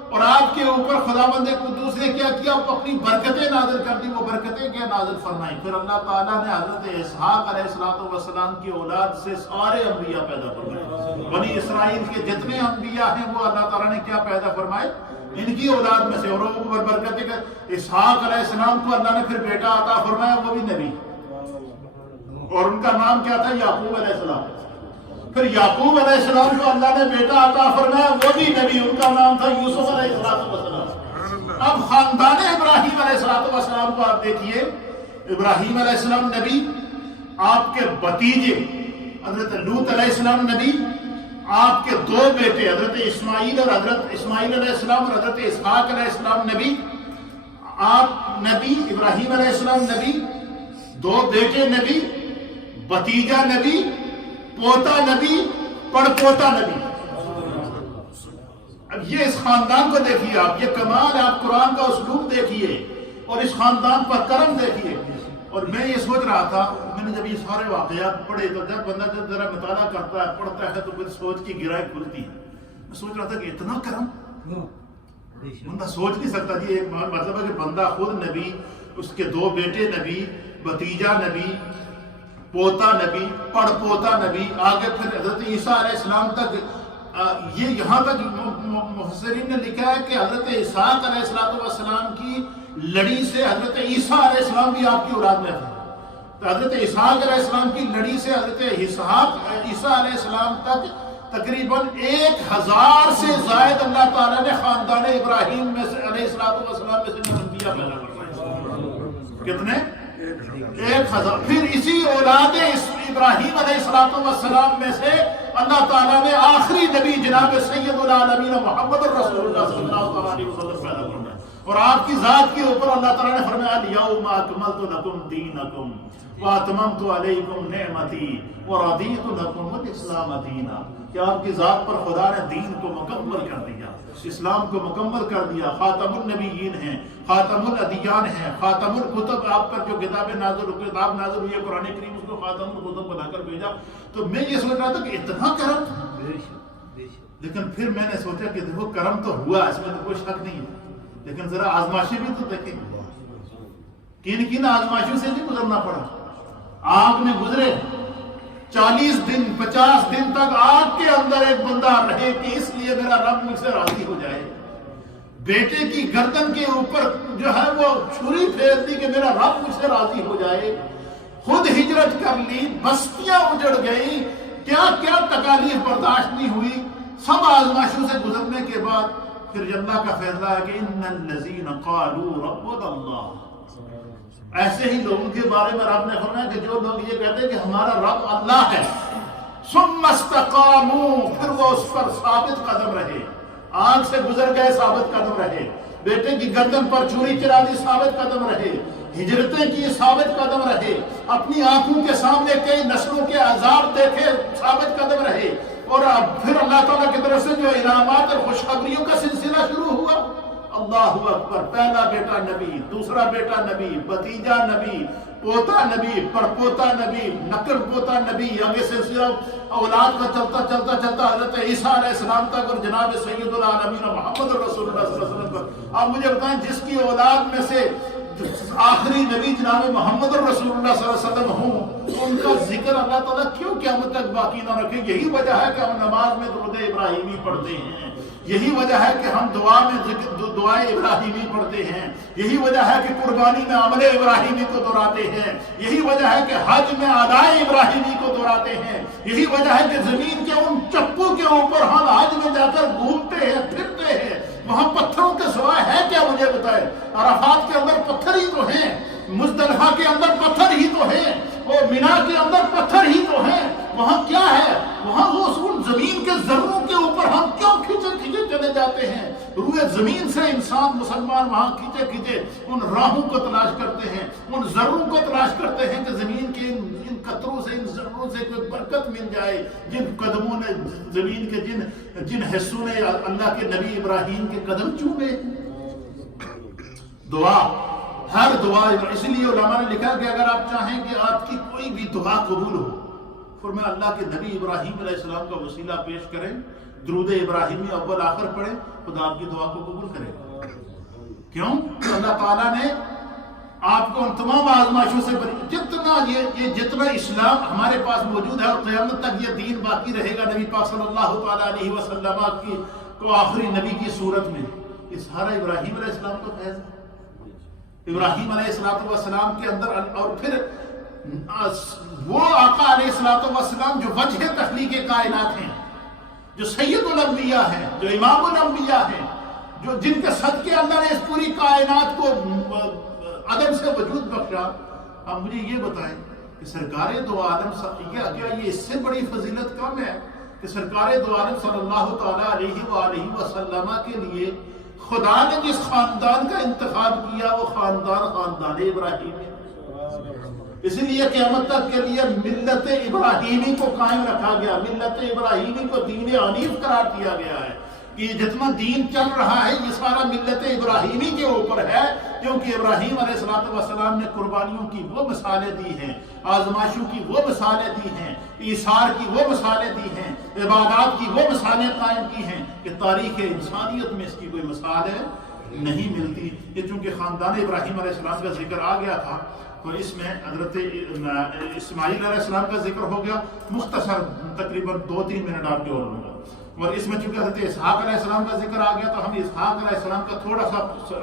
اور آپ کے اوپر خداوند قدوس نے کیا کیا؟ اپنی برکتیں نازل کر دی۔ وہ برکتیں کیا نازل فرمائی؟ پھر اللہ تعالیٰ نے حضرت اسحاق علیہ السلام کی اولاد سے سارے انبیاء پیدا فرمائے۔ بنی اسرائیل کے جتنے انبیاء ہیں وہ اللہ تعالیٰ نے کیا پیدا فرمائے؟ ان کی اولاد میں سے۔ اور وہ برکتیں کہ اسحاق علیہ السلام کو اللہ نے پھر بیٹا عطا فرمایا، وہ بھی نبی، اور ان کا نام کیا تھا؟ یعقوب علیہ السلام۔ پھر یعقوب علیہ السلام کو اللہ نے بیٹا عطا فرمایا، وہ بھی نبی، ان کا نام تھا یوسف علیہ السلام۔ اب خاندان ابراہیم علیہ السلام کو آپ دیکھیے، ابراہیم علیہ السلام نبی، آپ کے بھتیجے حضرت لوط علیہ السلام نبی، آپ کے دو بیٹے حضرت اسماعیل علیہ السلام اور حضرت اسحاق علیہ السلام نبی، آپ نبی، ابراہیم علیہ السلام نبی، دو بیٹے نبی، بھتیجا نبی، پوتا نبی، پڑپوتا نبی۔ اب یہ اس خاندان کو دیکھیے آپ، یہ کمال ہے، آپ قرآن کا اسلوب دیکھیے اور اس خاندان پر کرم دیکھیے۔ اور میں یہ سوچ رہا تھا، میں نے جب یہ سارے واقعات پڑھے تو جب بندہ جب ذرا مطالعہ کرتا ہے، پڑھتا ہے، تو پھر سوچ کی گہرائی کھلتی ہے۔ میں سوچ رہا تھا کہ اتنا کرم بندہ سوچ نہیں سکتا جی۔ یہ مطلب ہے کہ بندہ خود نبی، اس کے دو بیٹے نبی، بھتیجا نبی، پوتا نبی، پڑپوتا نبی، آگے پھر حضرت عیسیٰ علیہ السلام تک۔ یہ یہاں تک مفسرین نے لکھا ہے کہ حضرت اسحاق علیہ السلام کی لڑی سے حضرت عیسیٰ علیہ السلام بھی آپ کی اولاد میں تھے۔ تو حضرت اسحاق علیہ السلام کی لڑی سے حضرت عیسیٰ علیہ السلام تک تقریباً 1000 سے زائد اللہ تعالیٰ نے خاندان ابراہیم میں سے علیہ السلام میں سے انبیاء پیدا فرمائے۔ کتنے؟ 1000۔ پھر اسی اولاد ابراہیم علیہ السلام میں سے اللہ تعالیٰ نے آخری نبی جناب سید العالمین محمد رسول اللہ صلی اللہ علیہ وسلم پیدا فرمایا۔ اور آپ کی ذات کے اوپر اللہ تعالیٰ نے فرمایا الیوم اکملت لکم دینکم واتممت علیکم نعمتی ورضیت لکم الاسلام دینا، کہ آپ کی ذات پر خدا نے دین کو مکمل کر دیا، اسلام کو مکمل کر دیا۔ خاتم النبیین ہیں، خاتم الادیان ہیں، خاتم الکتب، آپ پر جو کتاب نازل ہوئی ہے قرآن کریم، اس کو خاتم الکتب بنا کر بھیجا۔ تو میں یہ سوچ رہا تھا کہ اتنا کرم، لیکن پھر میں نے سوچا کہ دیکھو کرم تو ہوا، اس میں تو کوئی شک نہیں ہے، لیکن ذرا آزمائشیں بھی تو دیکھیں، کن آزمائشوں سے بھی گزرنا پڑا۔ آگ میں گزرے 40 دن 50 دن تک آگ کے اندر ایک بندہ رہے کہ اس لیے میرا رب مجھ سے راضی ہو جائے۔ بیٹے کی گردن کے اوپر جو ہے وہ چھری پھیر دی کہ میرا رب مجھ سے راضی ہو جائے۔ خود ہجرت کر لی، بستیاں اجڑ گئی، کیا کیا تکالیف برداشت نہیں ہوئی۔ سب آزمائشوں سے گزرنے کے بعد پھر اللہ کا فیصلہ ہے کہ ان الذین قالوا ربنا اللہ، ایسے ہی لوگوں کے بارے میں رب نے فرمایا کہ جو لوگ یہ کہتے ہیں کہ ہمارا رب اللہ ہے، ثم استقاموا، پھر وہ اس پر ثابت قدم رہے، آگ سے گزر گئے ثابت قدم رہے، بیٹے کی گردن پر چھری چلا دی ثابت قدم رہے، ہجرتیں کی ثابت قدم رہے، اپنی آنکھوں کے سامنے کئی نسلوں کے عذاب دیکھے ثابت قدم رہے، اور پھر اللہ تعالیٰ کی طرف سے جو انعامات اور خوشخبریوں کا سلسلہ شروع ہوا۔ اللہ اکبر، پہلا بیٹا نبی، دوسرا بیٹا نبی، بھتیجا نبی، پوتا نبی، پڑپوتا نبی، نقل پوتا نبی، آگے سلسلہ اولاد کا چلتا حضرت عیسیٰ علیہ السلام تک، اور جناب سید العالمین محمد رسول اللہ صلی اللہ علیہ وسلم پر۔ آپ مجھے بتائیں جس کی اولاد میں سے آخری نبی جناب محمد رسول اللہ صلی اللہ علیہ وسلم ہوں، تو ان کا ذکر اللہ تعالیٰ کیوں قیامت تک باقی نہ رکھے؟ یہی وجہ ہے کہ ہم نماز میں درود ابراہیمی پڑھتے ہیں، یہی وجہ ہے کہ ہم دعا میں دعائے ابراہیمی پڑھتے ہیں، یہی وجہ ہے کہ قربانی میں عمل ابراہیمی کو دہراتے ہیں، یہی وجہ ہے کہ حج میں ادائے ابراہیمی کو دہراتے ہیں، یہی وجہ ہے کہ زمین کے ان چپو کے اوپر ہم حج میں جا کر گھومتے ہیں، پھرتے ہیں۔ وہاں پتھروں کے سوائے ہے کیا؟ مجھے بتائے۔ عرفات کے اندر پتھر ہی تو ہیں، مزدلفہ کے اندر پتھر ہی تو ہیں، اور مینا کے اندر پتھر ہی تو ہیں، وہاں کیا ہے؟ وہاں وہ اصول زمین کے ذروں کے اوپر ہم کیوں کھینچے کھینچے چلے جاتے ہیں؟ روئے زمین سے انسان مسلمان وہاں کھینچے کھینچے ان راہوں کو تلاش کرتے ہیں، ان ذروں کو تلاش کرتے ہیں کہ زمین کے ان قطروں سے، ان ذروں سے کوئی برکت مل جائے، جن قدموں نے، زمین کے جن حصوں نے اللہ کے نبی ابراہیم کے قدم چومے۔ دعا، ہر دعا، اس لیے علماء نے لکھا کہ اگر آپ چاہیں کہ آپ کی کوئی بھی دعا قبول ہو، فرمایا اللہ کے نبی ابراہیم علیہ السلام کا وسیلہ پیش کریں، درود ابراہیمی اول آخر پڑھیں، خدا آپ کی دعا کو قبول کرے گا۔ کیوں؟ کہ اللہ تعالیٰ نے آپ کو ان تمام آزمائشوں سے جتنا اسلام ہمارے پاس موجود ہے اور قیامت تک یہ دین باقی رہے گا، نبی پاک صلی اللہ تعالیٰ علیہ وسلم کو آخری نبی کی صورت میں، یہ سارا ابراہیم علیہ السلام کا فیض ہے۔ ابراہیم علیہ السلام کے اندر، اور پھر وہ آقا علیہ السلام جو وجہ تخلیق کائنات ہیں، جو سید الانبیاء ہیں، جو امام الانبیاء ہیں، جو جن کے صدقے اللہ نے اس پوری کائنات کو عدم سے وجود بخشا، اب مجھے یہ بتائیں کہ سرکار دو عالم کیا یہ اس سے بڑی فضیلت کم ہے کہ سرکار دو عالم صلی اللہ تعالیٰ علیہ وآلہ وسلم کے لیے خدا نے جس خاندان کا انتخاب کیا وہ خاندان ابراہیم ہے۔ اس لیے قیامت تک کے لیے ملت ابراہیمی کو قائم رکھا گیا، ملت ابراہیمی کو دین حنیف قرار دیا گیا ہے کہ جتنا دین چل رہا ہے یہ سارا ملت ابراہیمی کے اوپر ہے، کیونکہ ابراہیم علیہ السلام نے قربانیوں کی وہ مثالیں دی ہیں، آزمائشوں کی وہ مثالیں دی ہیں، ایثار کی وہ مثالیں دی ہیں، عبادات کی وہ مثالیں قائم کی ہیں کہ تاریخ انسانیت میں اس کی کوئی مثال ہے نہیں ملتی۔ یہ چونکہ خاندان ابراہیم علیہ السلام کا ذکر آ گیا تھا تو اس میں حضرت اسماعیل علیہ السلام کا ذکر ہو گیا، مختصر تقریباً 2-3 منٹ آپ کے اور لوں گا، اور اس میں چونکہ حضرت اسحاق علیہ السلام کا ذکر آ گیا تو ہم اسحاق علیہ السلام کا تھوڑا سا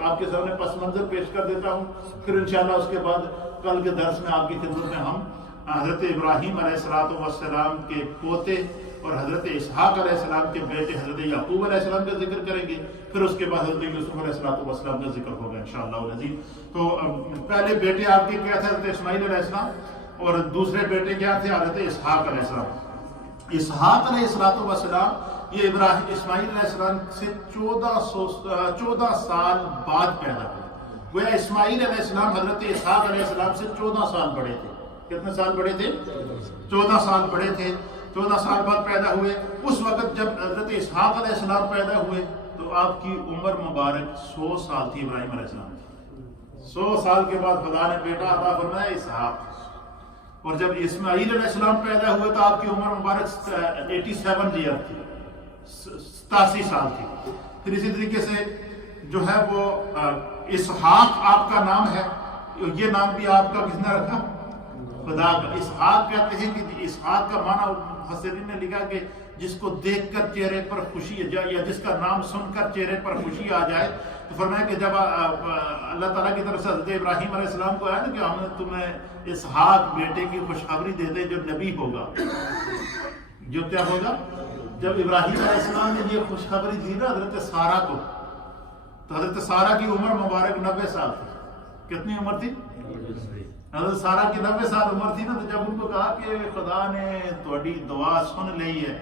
آپ کے سامنے پس منظر پیش کر دیتا ہوں، پھر انشاءاللہ اس کے بعد کل کے درس میں آپ کی خدمت میں ہم حضرت ابراہیم علیہ السلام کے پوتے اور حضرت اسحاق علیہ السلام کے بیٹے حضرت یعقوب علیہ السلام کا ذکر کریں گے، پھر اس کے بعد حضرت یوسف علیہ السلام کا ذکر ہوگا انشاءاللہ العزیز۔ تو پہلے بیٹے آپ کے کیا تھے؟ حضرت اسماعیل علیہ السلام، اور دوسرے بیٹے کیا تھے؟ حضرت اسحاق علیہ السلام۔ اسحاق علیہ السلام یہ اسماعیل علیہ السلام سے 14 سال بعد پیدا ہوئے، گویا اسماعیل علیہ السلام حضرت اسحاق علیہ السلام سے 14 سال بڑے تھے۔ کتنے سال بڑے تھے؟ 14 سال بڑے تھے، 14 سال بعد پیدا ہوئے۔ اس وقت جب حضرت اسحاق علیہ السلام پیدا ہوئے تو آپ کی عمر مبارک 100 سال تھی ابراہیم علیہ السلام کی۔ 100 سال کے بعد خدا نے بیٹا عطا فرمایا اسحاق، اور جب اسماعیل علیہ السلام پیدا ہوئے تو آپ کی عمر مبارک 87 ایئر تھی، 87 سال تھی۔ پھر اسی طریقے سے جو ہے وہ اسحاق آپ کا نام ہے، یہ نام بھی آپ کا کس نے رکھا؟ خدا کا۔ اسحاق کہتے ہیں کہ اسحاق کا معنی مفسرین نے لکھا کہ جس کو دیکھ کر چہرے پر خوشی آ جائے، یا جس کا نام سن کر چہرے پر خوشی آ جائے، تو فرمایا کہ جب اللہ تعالیٰ کی طرف سے حضرت ابراہیم علیہ السلام کو آیا نا کہ ہم نے تمہیں اسحاق بیٹے کی خوشخبری دے دے جو نبی ہوگا، جو کیا ہوگا؟ جب ابراہیم علیہ السلام نے یہ خوشخبری دی نا حضرت سارہ کو، تو حضرت سارہ کی عمر مبارک 90 سال تھی۔ کتنی عمر تھی؟ حضرت سارہ کی 90 سال عمر تھی نا، تو جب ان کو کہا کہ خدا نے تھوڑی دعا سن لی ہے،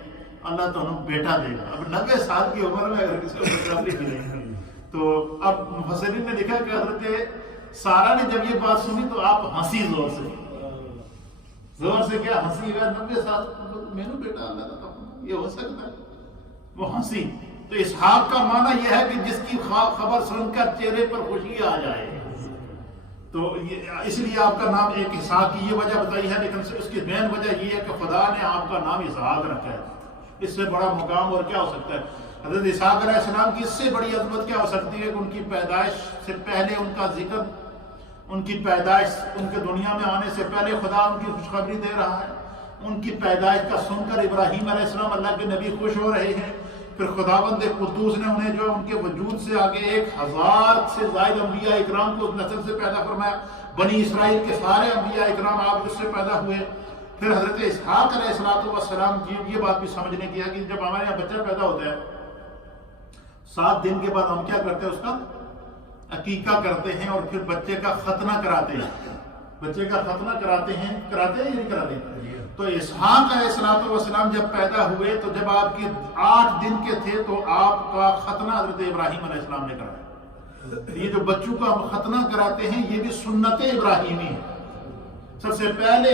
اللہ تو انہوں بیٹا دے گا، اب 90 سال کی عمر میں اگر کسی کو خوشخبری ملے تو اب مفسرین نے لکھا کہ حضرت سارہ نے جب یہ بات سنی تو آپ ہنسی زور سے کیا ہنسی گا؟ 90 سال میں نے بیٹا اللہ کا یہ ہو سکتا ہے؟ وہ ہنسی۔ تو اسحاق کا معنی یہ ہے کہ جس کی خبر سن کر چہرے پر خوشی آ جائے، تو اس لیے آپ کا نام ایک اسحاق کی یہ وجہ بتائی ہے، لیکن اس کی مین وجہ یہ ہے کہ خدا نے آپ کا نام اسحاق رکھا ہے۔ اس سے بڑا مقام اور کیا ہو سکتا ہے؟ حضرت اسحاق علیہ السلام کی اس سے بڑی عظمت کیا ہو سکتی ہے کہ ان کی پیدائش سے پہلے ان کا ذکر، ان کی پیدائش، ان کے دنیا میں آنے سے پہلے خدا ان کی خوشخبری دے رہا ہے، ان کی پیدائش کا سن کر ابراہیم علیہ السلام اللہ کے نبی خوش ہو رہے ہیں، پھر خداوند قدوس نے انہیں جو ان کے وجود سے آگے 1000 سے زائد انبیاء اکرام کو اس نسل سے پیدا فرمایا، بنی اسرائیل کے سارے انبیاء اکرام آپ اس سے پیدا ہوئے۔ پھر حضرت اسحاق علیہ السلام یہ بات بھی سمجھنے کی ہے کہ جب ہمارے یہاں بچہ پیدا ہوتا ہے 7 دن کے بعد ہم کیا کرتے ہیں؟ اس کا عقیقہ کرتے ہیں اور پھر بچے کا ختنہ کراتے ہیں۔ بچے کا ختنہ کراتے ہیں یا نہیں کراتے؟ تو اسحاق علیہ السلام جب پیدا ہوئے تو جب آپ کے 8 دن کے تھے تو آپ کا ختنہ حضرت ابراہیم علیہ السلام نے کرایا۔ یہ جو بچوں کا ختنہ کراتے ہیں یہ بھی سنت ابراہیمی ہے۔ سب سے پہلے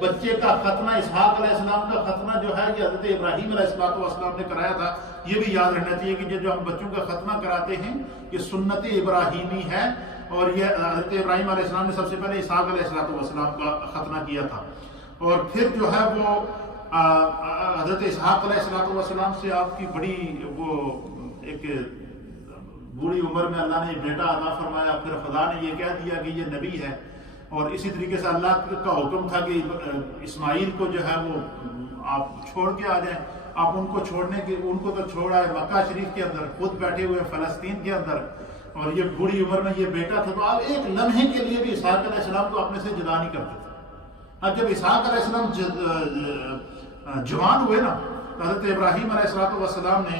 بچے کا ختنہ اسحاق علیہ السلام کا ختنہ جو ہے یہ حضرت ابراہیم علیہ السلام نے کرایا تھا۔ یہ بھی یاد رہنا چاہیے کہ جو ہم بچوں کا ختنہ کراتے ہیں یہ سنت ابراہیمی ہے، اور یہ حضرت ابراہیم علیہ السلام نے سب سے پہلے اسحاق علیہ السلام کا ختنہ کیا تھا۔ اور پھر جو ہے وہ حضرت اسحاق علیہ السلام سے آپ کی بڑی وہ ایک بوڑھی عمر میں اللہ نے بیٹا عطا فرمایا، پھر خدا نے یہ کہہ دیا کہ یہ نبی ہے، اور اسی طریقے سے اللہ کا حکم تھا کہ اسماعیل کو جو ہے وہ آپ چھوڑ کے آ جائیں۔ آپ ان کو چھوڑنے کے ان کو تو چھوڑا ہے مکہ شریف کے اندر، خود بیٹھے ہوئے فلسطین کے اندر، اور یہ بوڑھی عمر میں یہ بیٹا تھا، تو آپ ایک لمحے کے لیے بھی اسحاق علیہ السلام کو اپنے سے جدا نہیں کرتے تھے۔ اب جب اسحاق علیہ السلام جوان ہوئے نا تو حضرت ابراہیم علیہ السلام نے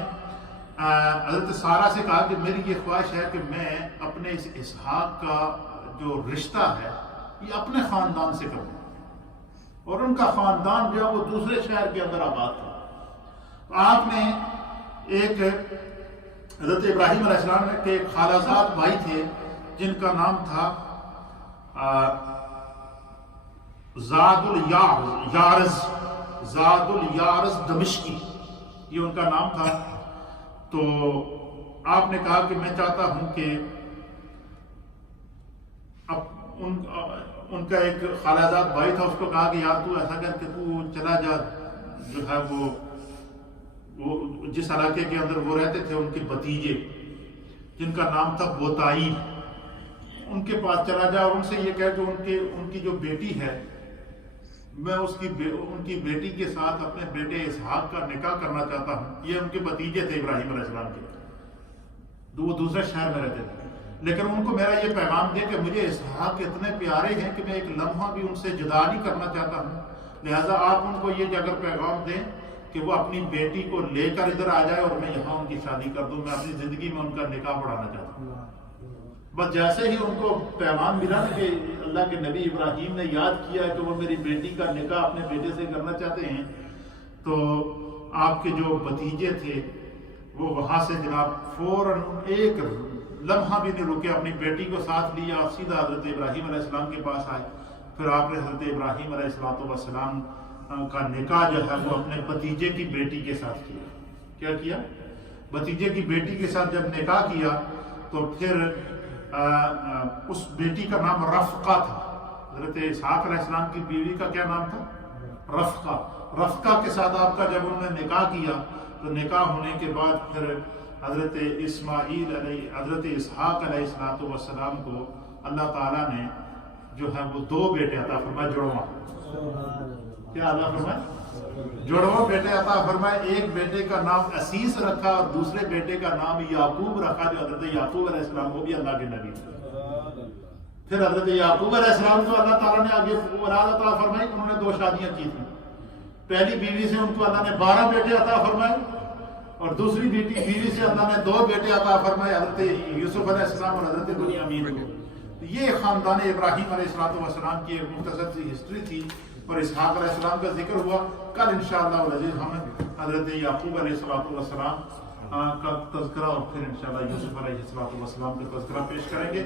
حضرت سارہ سے کہا کہ میری یہ خواہش ہے کہ میں اپنے اس اسحاق کا جو رشتہ ہے یہ اپنے خاندان سے کروں، اور ان کا خاندان جو ہے وہ دوسرے شہر کے اندر آباد تھا۔ تو آپ نے ایک حضرت ابراہیم علیہ السلام کے ایک خالہ زاد بھائی تھے جن کا نام تھا زاد الیارز دمشقی، یہ ان کا نام تھا۔ تو آپ نے کہا کہ میں چاہتا ہوں کہ ان کا ایک خالہ زاد بھائی تھا، اس کو کہا کہ یار تو ایسا کر کہ تو چلا جا، جو ہے وہ جس علاقے کے اندر وہ رہتے تھے ان کے بھتیجے جن کا نام تھا بوتائیل، ان کے پاس چلا جا اور ان سے یہ کہہ کہ ان کی جو بیٹی ہے میں ان کی بیٹی کے ساتھ اپنے بیٹے اسحاق کا نکاح کرنا چاہتا ہوں۔ یہ ان کے بھتیجے تھے ابراہیم علیہ السلام کے، وہ دوسرے شہر میں رہتے تھے، لیکن ان کو میرا یہ پیغام دے کہ مجھے اسحاق اتنے پیارے ہیں کہ میں ایک لمحہ بھی ان سے جدا نہیں کرنا چاہتا ہوں، لہٰذا آپ ان کو یہ اگر پیغام دیں کہ وہ اپنی بیٹی کو لے کر ادھر آ جائے اور میں یہاں ان کی شادی کر دوں، میں اپنی زندگی میں ان کا نکاح پڑھانا چاہتا ہوں۔ بس جیسے ہی ان کو پیغام ملا کہ اللہ کے نبی ابراہیم نے یاد کیا کہ وہ میری بیٹی کا نکاح اپنے بیٹے سے کرنا چاہتے ہیں، تو آپ کے جو بھتیجے تھے وہ وہاں سے جناب فوراً ایک لمحہ بھی نہیں رکے، اپنی بیٹی کو ساتھ لیا، سیدھا حضرت ابراہیم علیہ السلام کے پاس آئے۔ پھر آپ نے حضرت ابراہیم علیہ السلام کا نکاح جو ہے وہ اپنے بھتیجے کی بیٹی کے ساتھ کیا۔ کیا کیا؟ بھتیجے کی بیٹی کے ساتھ جب نکاح کیا تو پھر اس بیٹی کا نام رفقہ تھا۔ حضرت اسحاق علیہ السلام کی بیوی کا کیا نام تھا؟ رفقہ کے ساتھ آپ کا جب انہوں نے نکاح کیا تو نکاح ہونے کے بعد پھر حضرت اسحاق علیہ السلام کو اللہ تعالیٰ نے جو ہے وہ 2 بیٹے عطا فرمائے، جڑواں۔ کیا عطا فرمائے؟ جڑواں بیٹے عطا فرمائے۔ ایک بیٹے کا نام اسیس رکھا اور دوسرے بیٹے کا نام یعقوب رکھا، جو حضرت یعقوب علیہ السلام وہ بھی اللہ کے نبی تھے۔ پھر حضرت یعقوب علیہ السلام کو اللہ تعالیٰ نے آگے اولاد عطا فرمائی، انہوں نے 2 شادیاں کی تھیں۔ پہلی بیوی سے ان کو اللہ نے 12 بیٹے عطا فرمائے، اور دوسری بیوی سے اللہ نے 2 بیٹے عطا فرمائے، حضرت یوسف علیہ السلام اور حضرت بنیامین کو۔ یہ خاندان ابراہیم علیہ السلام کی ایک مختصر سی ہسٹری تھی، اور اسحاق علیہ السلام کا ذکر ہوا۔ کل انشاءاللہ العزیز ہم حضرت یعقوب علیہ السلام کا تذکرہ اور پھر انشاءاللہ یوسف علیہ السلام کا تذکرہ پیش کریں گے۔